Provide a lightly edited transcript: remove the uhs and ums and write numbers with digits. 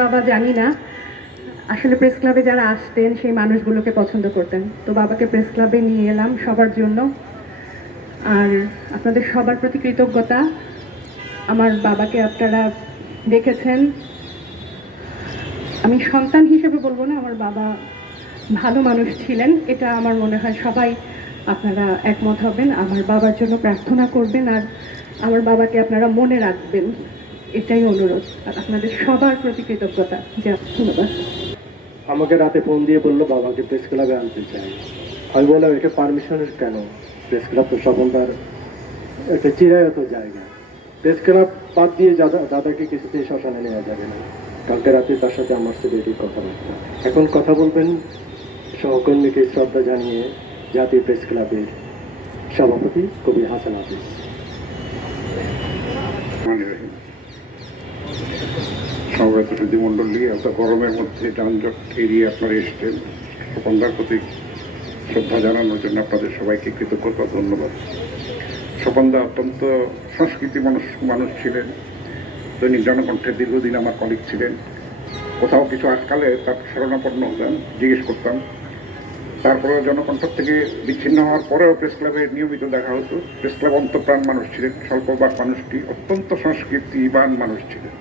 বাবা জানি না আসলে প্রেস ক্লাবে যারা আসতেন সেই মানুষগুলোকে পছন্দ করতেন, তো বাবাকে প্রেস ক্লাবে নিয়ে এলাম সবার জন্য। আর আপনাদের সবার প্রতি কৃতজ্ঞতা। আমার বাবাকে আপনারা দেখেছেন, আমি সন্তান হিসেবে বলবো না, আমার বাবা ভালো মানুষ ছিলেন, এটা আমার মনে হয় সবাই আপনারা একমত হবেন। আমার বাবার জন্য প্রার্থনা করবেন আর আমার বাবাকে আপনারা মনে রাখবেন, এটাই অনুরোধ। আর আপনাদের সবার প্রতি কৃতজ্ঞতা। ধন্যবাদ। আমাকে রাতে ফোন দিয়ে বললো বাবাকে প্রেস ক্লাবে আনতে চাই। আমি বললাম এটা পারমিশনের কেন, প্রেস ক্লাব তো স্বপনদার একটা চিরায়ত জায়গা, প্রেস ক্লাব বাদ দিয়ে দাদাকে কিছুতেই শ্মশানে নেওয়া যাবে না। কালকে রাতে তার সাথে আমার সাথে এটি কথাবার্তা। এখন কথা বলবেন সহকর্মীকে শ্রদ্ধা জানিয়ে জাতীয় প্রেস ক্লাবের সভাপতি কবি হাসান হাফিজ। সমবেত প্রতিমণ্ডলী এত গরমের মধ্যে যানজট এড়িয়ে আপনারা এসছেন, স্বপনদার প্রতি শ্রদ্ধা জানানোর জন্য আপনাদের সবাইকে কৃতজ্ঞতা, ধন্যবাদ। স্বপনদা অত্যন্ত সংস্কৃতি মানুষ ছিলেন। দৈনিক জনকণ্ঠের দীর্ঘদিন আমার কলিগ ছিলেন। কোথাও কিছু আজকালে তার শরণাপন্ন হতাম, জিজ্ঞেস করতাম। তারপরে জনকণ্ঠ থেকে বিচ্ছিন্ন হওয়ার পরেও প্রেস ক্লাবে নিয়মিত দেখা হতো। প্রেস ক্লাব অন্তঃপ্রাণ মানুষ ছিলেন, স্বল্পবাক মানুষটি অত্যন্ত সংস্কৃতিবান মানুষ ছিলেন।